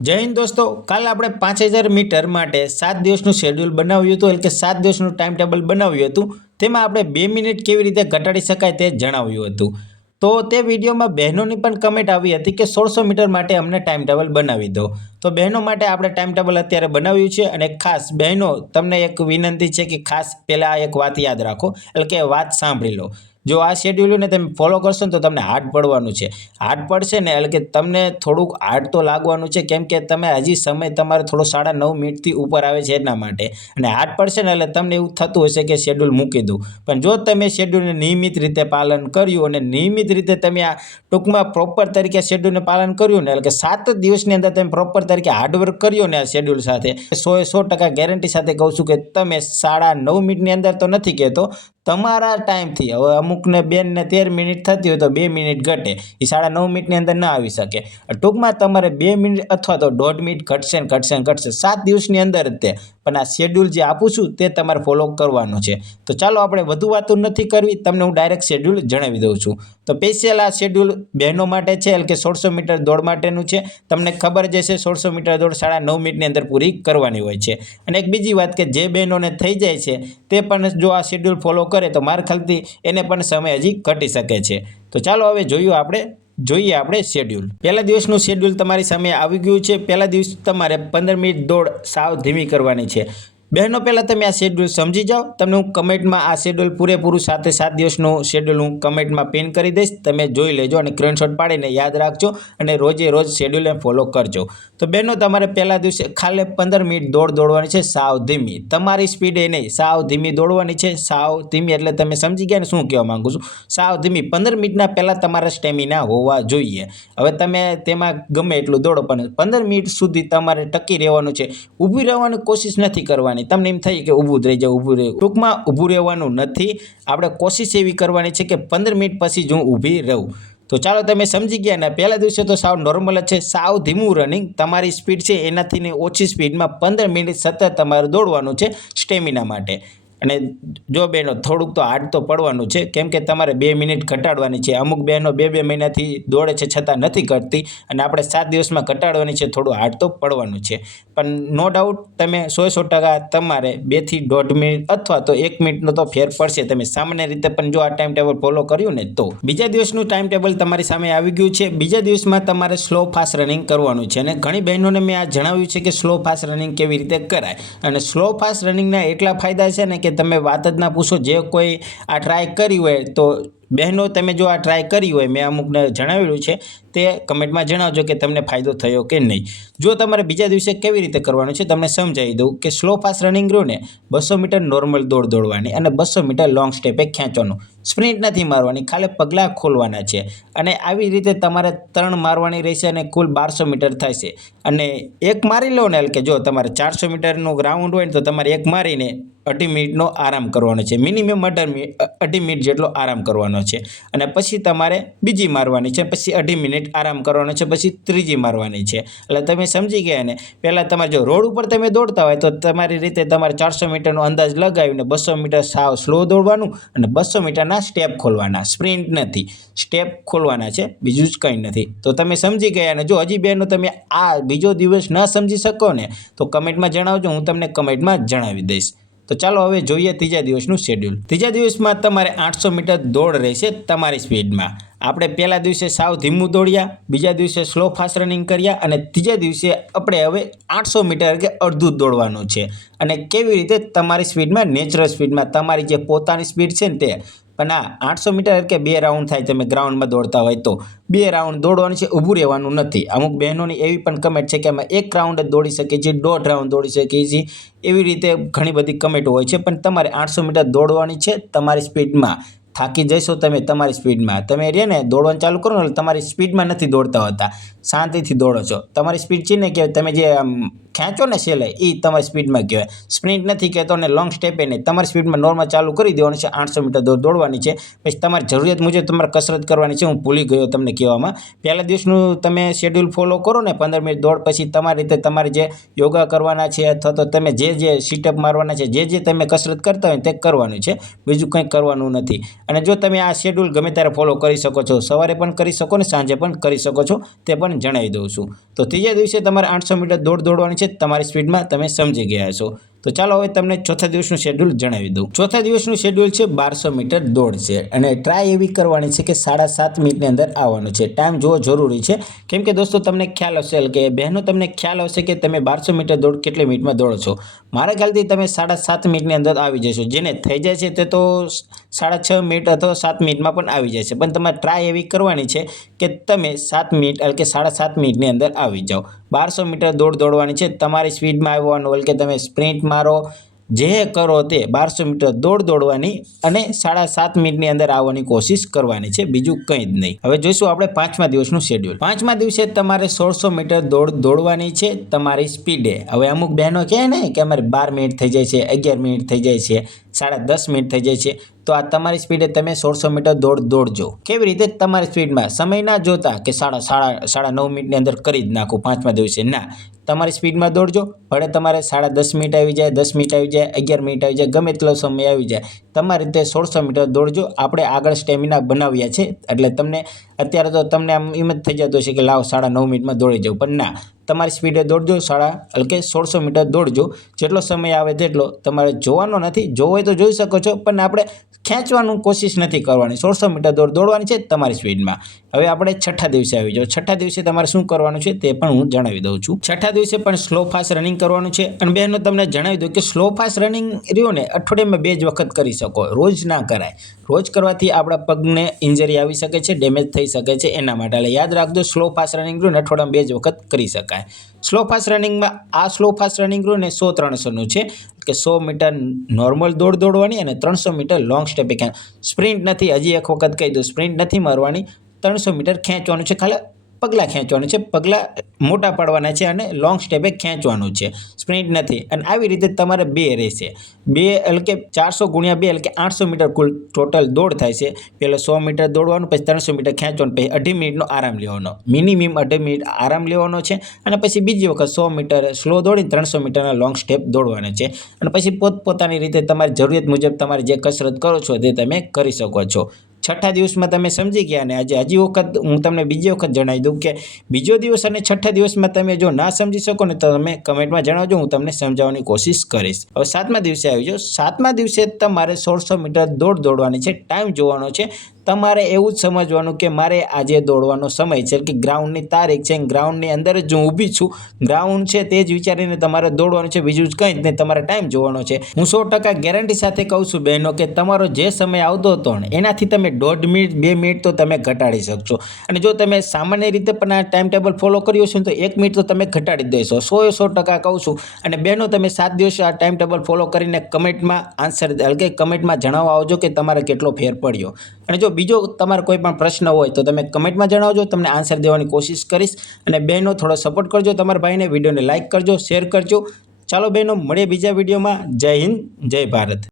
જય હિન્દ દોસ્તો, કાલે આપણે 5000 મીટર માટે 7 દિવસનું શેડ્યુલ બનાવ્યું હતું, એટલે કે 7 દિવસનું ટાઈમ ટેબલ બનાવ્યું હતું. તેમાં આપણે 2 મિનિટ કેવી રીતે ઘટાડી શકાય તે જણાવ્યું હતું. તો તે વિડીયોમાં બહેનોની પણ કમેન્ટ આવી હતી કે 1600 મીટર માટે અમને ટાઈમ ટેબલ બનાવી દો. તો બહેનો માટે આપણે ટાઈમ ટેબલ અત્યારે બનાવ્યું છે. અને ખાસ બહેનો, તમને એક વિનંતી છે કે ખાસ પહેલાં એક વાત યાદ રાખો, એટલે કે વાત સાંભળી લો. જો આ શેડ્યુલને તમે ફોલો કરશો ને તો તમને હાર્ડ પડવાનું છે. હાર્ડ પડશે ને એટલે કે તમને થોડુંક હાર્ડ તો લાગવાનું છે, કેમ કે તમે હજી સમય તમારે થોડો 9.5 મિનિટથી ઉપર આવે છે એના માટે. અને હાર્ડ પડશે ને એટલે તમને એવું થતું હશે કે શેડ્યુલ મૂકી દઉં. પણ જો તમે શેડ્યુલને નિયમિત રીતે પાલન કર્યું અને નિયમિત રીતે તમે આ ટૂંકમાં પ્રોપર તરીકે શેડ્યુલને પાલન કર્યું ને, એટલે કે 7 દિવસની અંદર તમે પ્રોપર તરીકે હાર્ડવર્ક કર્યો ને આ શેડ્યુલ સાથે, 100% ગેરંટી સાથે કહું છું કે તમે 9.5 મિનિટની અંદર તો નથી કહેતો, તમારા ટાઈમથી. હવે અમુકને 2 ને 13 મિનિટ થતી હોય તો 2 મિનિટ ઘટે, એ 9.5 મિનિટની અંદર ના આવી શકે. ટૂંકમાં તમારે 2 મિનિટ અથવા તો 1.5 મિનિટ ઘટશે ને ઘટશે ને ઘટશે 7 દિવસની અંદર જ તે. પણ આ શેડ્યુલ જે આપું છું તે તમારે ફોલો કરવાનું છે. તો ચાલો આપણે વધુ વાતો નથી કરવી, તમને હું ડાયરેક્ટ શેડ્યુલ જણાવી દઉં છું. તો સ્પેશિયલ આ શેડ્યુલ બહેનો માટે છે, એટલે કે 1600 મીટર દોડ માટેનું છે. તમને ખબર જ હશે 1600 મીટર દોડ 9.5 મિનિટની અંદર પૂરી કરવાની હોય છે. અને એક બીજી વાત કે જે બહેનોને થઈ જાય છે તે પણ જો આ શેડ્યુલ ફોલો કરે તો મારા ખ્યાલથી એને પણ સમય હજી ઘટી શકે છે. તો ચાલો હવે જોઈએ આપણે શેડ્યુલ. પહેલા દિવસનું શેડ્યુલ તમારી સામે આવી ગયું છે. પહેલા દિવસ તમારે 15 મિનિટ દોડ સાવ ધીમી કરવાની છે. બહેનો, પહેલાં તમે આ શેડ્યુલ સમજી જાઓ. તમને હું કમેન્ટમાં આ શેડ્યુલ પૂરેપૂરું 7 દિવસનું શેડ્યુલ હું કમેન્ટમાં પિન કરી દઈશ. તમે જોઈ લેજો અને સ્ક્રીનશોટ પાડીને યાદ રાખજો અને રોજે રોજ શેડ્યુલને ફોલો કરજો. તો બહેનો, તમારે પહેલા દિવસે ખાલી 15 મિનિટ દોડવાની છે સાવ ધીમી. તમારી સ્પીડે નહીં, સાવ ધીમી દોડવાની છે. સાવ ધીમી એટલે તમે સમજી ગયા ને શું કહેવા માંગુ છું. સાવ ધીમી 15 મિનિટના પહેલાં તમારા સ્ટેમિના હોવા જોઈએ. હવે તમે તેમાં ગમે એટલું દોડો પણ 15 મિનિટ સુધી તમારે ટકી રહેવાનું છે. ઊભી રહેવાની કોશિશ નથી કરવાની. તમને એમ થાય કે ઊભું રહી જાવ, ઊભું રહે, ટૂંકમાં ઊભું રહેવાનું નથી. આપણે કોશિશ એવી કરવાની છે કે 15 મિનિટ પછી જ હું ઊભી રહું. તો ચાલો તમે સમજી ગયા ને. પહેલા દિવસે તો સાવ નોર્મલ જ છે, સાવ ધીમું રનિંગ. તમારી સ્પીડ છે એનાથી ઓછી સ્પીડમાં 15 મિનિટ સતત તમારે દોડવાનું છે સ્ટેમિના માટે. અને જો બહેનો, થોડુંક તો હાર્ડ તો પડવાનું છે, કેમ કે તમારે 2 મિનિટ ઘટાડવાની છે. અમુક બહેનો 2 મહિનાથી દોડે છે છતાં નથી ઘટતી, અને આપણે 7 દિવસમાં ઘટાડવાની છે. થોડું હાર્ડ તો પડવાનું છે, પણ નો ડાઉટ તમે 100% તમારે 2 થી 1.5 મિનિટ અથવા તો 1 મિનિટનો તો ફેર પડશે. તમે સામાન્ય રીતે પણ જો આ ટાઈમ ટેબલ ફોલો કર્યું ને તો. બીજા દિવસનું ટાઈમ ટેબલ તમારી સામે આવી ગયું છે. બીજા દિવસમાં તમારે સ્લો ફાસ્ટ રનિંગ કરવાનું છે. અને ઘણી બહેનોને મેં આ જણાવ્યું છે કે સ્લો ફાસ્ટ રનિંગ કેવી રીતે કરાય. અને સ્લો ફાસ્ટ રનિંગના એટલા ફાયદા છે ને કે તમે વાત જ ના પૂછો. જે કોઈ આ ટ્રાય કરી હોય તો બહેનો, તમે જો આ ટ્રાય કરી હોય, મેં અમુકને જણાવેલું છે, તે કમેન્ટમાં જણાવજો કે તમને ફાયદો થયો કે નહીં. જો તમારે બીજા દિવસે કેવી રીતે કરવાનું છે તમને સમજાવી દઉં કે સ્લો ફાસ્ટ રનિંગ રહ્યું ને, 200 મીટર નોર્મલ દોડવાની અને 200 મીટર લોંગ સ્ટેપે ખેંચવાનું. સ્પ્રિન્ટ નથી મારવાની, ખાલી પગલાં ખોલવાના છે. અને આવી રીતે તમારે 3 મારવાની રહેશે અને કુલ 1200 મીટર થશે. અને એક મારી લો ને, એટલે કે જો તમારે 400 મીટરનું ગ્રાઉન્ડ હોય ને તો તમારે એક મારીને 2.5 મિનિટનો આરામ કરવાનો છે. મિનિમમ 2.5 મિનિટ જેટલો આરામ કરવાનો છે. અને પછી તમારે બીજી મારવાની છે, પછી 2.5 મિનિટ આરામ કરવાનો છે, પછી ત્રીજી મારવાની છે. એટલે તમે સમજી ગયા ને. પહેલાં તમારે જો રોડ ઉપર તમે દોડતા હોય તો તમારી રીતે તમારે 400 મીટરનો અંદાજ લગાવીને 200 મીટર સાવ સ્લો દોડવાનું અને 200 મીટરના સ્ટેપ ખોલવાના. સ્પ્રિન્ટ નથી, સ્ટેપ ખોલવાના છે, બીજું જ કંઈ નથી. તો તમે સમજી ગયા ને. જો હજી બહેનો તમે આ બીજો દિવસ ન સમજી શકો ને તો કમેન્ટમાં જણાવજો, હું તમને કમેન્ટમાં જણાવી દઈશ. તો ચાલો હવે જોઈએ ત્રીજા દિવસનું શેડ્યુલ. ત્રીજા દિવસમાં તમારે 800 મીટર દોડ રહેશે તમારી સ્પીડમાં. આપણે પહેલા દિવસે સાવ ધીમું દોડ્યા, બીજા દિવસે સ્લો ફાસ્ટ રનિંગ કર્યા, અને ત્રીજા દિવસે આપણે હવે 800 મીટર કે અડધું દોડવાનું છે. અને કેવી રીતે? તમારી સ્પીડમાં, નેચરલ સ્પીડમાં, તમારી જે પોતાની સ્પીડ છે ને તે. પણ આ 800 મીટર એટલે કે 2 રાઉન્ડ થાય. તમે ગ્રાઉન્ડમાં દોડતા હોય તો 2 રાઉન્ડ દોડવાનું છે, ઊભું રહેવાનું નથી. અમુક બહેનોની એવી પણ કમેન્ટ છે કે અમે 1 રાઉન્ડ જ દોડી શકીએ છીએ, 1.5 રાઉન્ડ દોડી શકીએ છીએ. એવી રીતે ઘણી બધી કમેન્ટો હોય છે. પણ તમારે 800 મીટર દોડવાની છે તમારી સ્પીડમાં. થાકી જશો તમે તમારી સ્પીડમાં. તમે રહે ને દોડવાનું ચાલુ કરો ને એટલે તમારી સ્પીડમાં નથી દોડતા હોતા, શાંતિથી દોડો છો. તમારી સ્પીડ છે ને કે તમે જે ખેંચો ને છેલ્લે, એ તમારી સ્પીડમાં કહેવાય. સ્પ્રિન્ટ નથી કહેતો અને લોંગ સ્ટેપે નહીં. તમારી સ્પીડમાં નોર્મલ ચાલુ કરી દેવાનું છે. 800 મીટર દોડવાની છે. પછી તમારી જરૂરિયાત મુજબ તમારે કસરત કરવાની છે. હું ભૂલી ગયો તમને કહેવામાં. પહેલા દિવસનું તમે શેડ્યુલ ફોલો કરો ને, 15 મિનિટ દોડ, પછી તમારી રીતે તમારે જે યોગા કરવાના છે અથવા તો તમે જે સીટઅપ મારવાના છે, જે તમે કસરત કરતા હોય તે કરવાનું છે. બીજું કંઈ કરવાનું નથી. અને જો તમે આ શેડ્યુલ ગમે ત્યારે ફોલો કરી શકો છો. સવારે પણ કરી શકો ને સાંજે પણ કરી શકો છો, તે પણ પણ જણાવી દઉં છું. તો ત્રીજા દિવસે તમારે 800 મીટર દોડ દોડવાની છે તમારી સ્પીડમાં, તમે સમજી ગયા છો. તો ચાલો હવે તમને ચોથા દિવસનું શેડ્યુલ જણાવી દઉં. ચોથા દિવસનું શેડ્યુલ છે 1200 મીટર દોડ છે અને ટ્રાય એવી કરવાની છે કે 7.5 મિનિટની અંદર આવવાનું છે. ટાઈમ જોવો જરૂરી છે, કેમ કે દોસ્તો તમને ખ્યાલ હશે કે બહેનો તમને ખ્યાલ હશે કે તમે 1200 મીટર દોડ કેટલી મિનિટમાં દોડો છો. મારા ખ્યાલથી તમે 7.5 મિનિટની અંદર આવી જશો. જેને થઈ જાય છે તે તો 6.5 મિનિટ અથવા 7 મિનિટમાં પણ આવી જાય છે, પણ તમારે ટ્રાય એવી કરવાની છે કે તમે 7 મિનિટ એટલે કે 7.5 મિનિટની અંદર આવી જાઓ. 1200 મીટર દોડ દોડવાની છે, તમારી સ્પીડમાં આવવાનું એટલે કે તમે સ્પ્રિન્ટ મારો, જે કરો તે 1200 મીટર દોડ દોડવાની અને 7.5 મિનિટની અંદર આવવાની કોશિશ કરવાની છે, બીજું કંઈ જ નહીં. હવે જોઈશું આપણે પાંચમા દિવસનું શેડ્યુલ. પાંચમા દિવસે તમારે 1600 મીટર દોડ દોડવાની છે તમારી સ્પીડે. હવે અમુક બહેનો કહે ને કે અમારે 12 મિનિટ થઈ જાય છે, 11 મિનિટ થઈ જાય છે, 10.5 મિનિટ થઈ જાય છે, તો આ તમારી સ્પીડે તમે 1600 મીટર દોડ દોડજો. કેવી રીતે? તમારી સ્પીડમાં. સમય ના જોતા કે 9.5 મિનિટની અંદર કરી જ નાખું પાંચમા દિવસે, ના, તમારી સ્પીડમાં દોડજો. ભલે તમારે 10.5 મિનિટ આવી જાય, 10 મિનિટ આવી જાય, 11 મિનિટ આવી જાય, ગમે એટલો સમય આવી જાય, તમારી રીતે 1600 મીટર દોડજો. આપણે આગળ સ્ટેમિના બનાવ્યા છે એટલે તમને અત્યારે તો તમને આમ એમ જ થઈ જતું હશે કે લાવો 9.5 મિનિટમાં દોડી જાઉં, પણ ના, તમારી સ્પીડે દોડજો. 1600 મીટર દોડજો. જેટલો સમય આવે તેટલો તમારે જોવાનો નથી. જોવો હોય તો જોઈ શકો છો, પણ આપણે ખેંચવાનું કોશિશ નથી કરવાની. 1600 મીટર દોડ દોડવાની છે તમારી સ્પીડમાં. હવે આપણે છઠ્ઠા દિવસે આવી જાઓ. છઠ્ઠા દિવસે તમારે શું કરવાનું છે તે પણ હું જણાવી દઉં છું. છઠ્ઠા દિવસે પણ સ્લો ફાસ્ટ રનિંગ કરવાનું છે. અને બહેનો તમને જણાવી દઉં કે સ્લો ફાસ્ટ રનિંગ રહ્યું ને અઠવાડિયામાં 2 જ વખત કરી શકો, રોજ ના કરાય. રોજ કરવાથી આપણા પગને ઇન્જરી આવી શકે છે, ડેમેજ થઈ શકે છે, એના માટે એટલે યાદ રાખજો. સ્લો ફાસ્ટ રનિંગ રહ્યું ને અઠવાડિયામાં 2 જ વખત કરી શકાય. સ્લો ફાસ્ટ રનિંગમાં આ સ્લો ફાસ્ટ રનિંગ રહ્યું ને 100-300નું છે કે 100 મીટર નોર્મલ દોડ દોડવાની અને 300 મીટર લોંગ સ્ટેપે સ્પ્રિન્ટ નથી. હજી એક વખત કહી દઉં, સ્પ્રિન્ટ નથી મારવાની. 300 મીટર ખેંચવાનું છે, ખાલી પગલાં ખેંચવાનું છે, પગલાં મોટા પાડવાના છે અને લોંગ સ્ટેપે ખેંચવાનું છે, સ્પ્રિન્ટ નથી. અને આવી રીતે તમારે 2 રહેશે. 2 એટલે કે 400 × 2 એટલે કે 800 મીટર કુલ ટોટલ દોડ થાય છે. પહેલાં 100 મીટર દોડવાનું, પછી 300 મીટર ખેંચવાનું, પછી 2.5 મિનિટનો આરામ લેવાનો, મિનિમમ 2.5 મિનિટ આરામ લેવાનો છે. અને પછી બીજી વખત 100 મીટર સ્લો દોડી 300 મીટરના લોંગ સ્ટેપ દોડવાના છે. અને પછી પોતપોતાની રીતે તમારી જરૂરિયાત મુજબ તમારે જે કસરત કરો છો તે તમે કરી શકો છો. છઠ્ઠા દિવસમાં તમે સમજી ગયા ને હજી વખત હું તમને બીજી વખત જણાવી દઉં કે બીજો દિવસ અને છઠ્ઠા દિવસમાં તમે જો ના સમજી શકો ને તો તમે કમેન્ટમાં જણાવજો, હું તમને સમજાવવાની કોશિશ કરીશ. હવે સાતમા દિવસે આવી જાઓ. સાતમા દિવસે તમારે 1600 મીટર દોડ દોડવાની છે. ટાઈમ જોવાનો છે. તમારે એવું જ સમજવાનું કે મારે આજે દોડવાનો સમય છે કે ગ્રાઉન્ડની તારીખ છે, ગ્રાઉન્ડની અંદર જ હું ઊભી છું, ગ્રાઉન્ડ છે તે જ વિચારીને તમારે દોડવાનું છે, બીજું જ કંઈ જ નહીં. તમારે ટાઈમ જોવાનો છે. હું 100% ગેરંટી સાથે કહું છું બહેનો કે તમારો જે સમય આવતો હતો ને એનાથી તમે 1.5 મિનિટ 2 મિનિટ તો તમે ઘટાડી શકશો. અને જો તમે સામાન્ય રીતે પણ આ ટાઈમ ટેબલ ફોલો કર્યું છે તો 1 મિનિટ તો તમે ઘટાડી દેશો. 100% કહું છું. અને બહેનો તમે 7 દિવસ આ ટાઈમ ટેબલ ફોલો કરીને કમેન્ટમાં આન્સર એટલે કે કમેન્ટમાં જણાવવા આવજો કે તમારે કેટલો ફેર પડ્યો. અને જો બીજો તમારો કોઈ પણ પ્રશ્ન હોય તો તમે કમેન્ટમાં જણાવજો, તમને આન્સર દેવાની કોશિશ કરીશ. અને બહેનો થોડો સપોર્ટ કરજો તમારા ભાઈને, વિડીયોને લાઇક કરજો, શેર કરજો. ચાલો બહેનો, મળીએ બીજા વિડીયોમાં. જય હિન્દ, જય ભારત.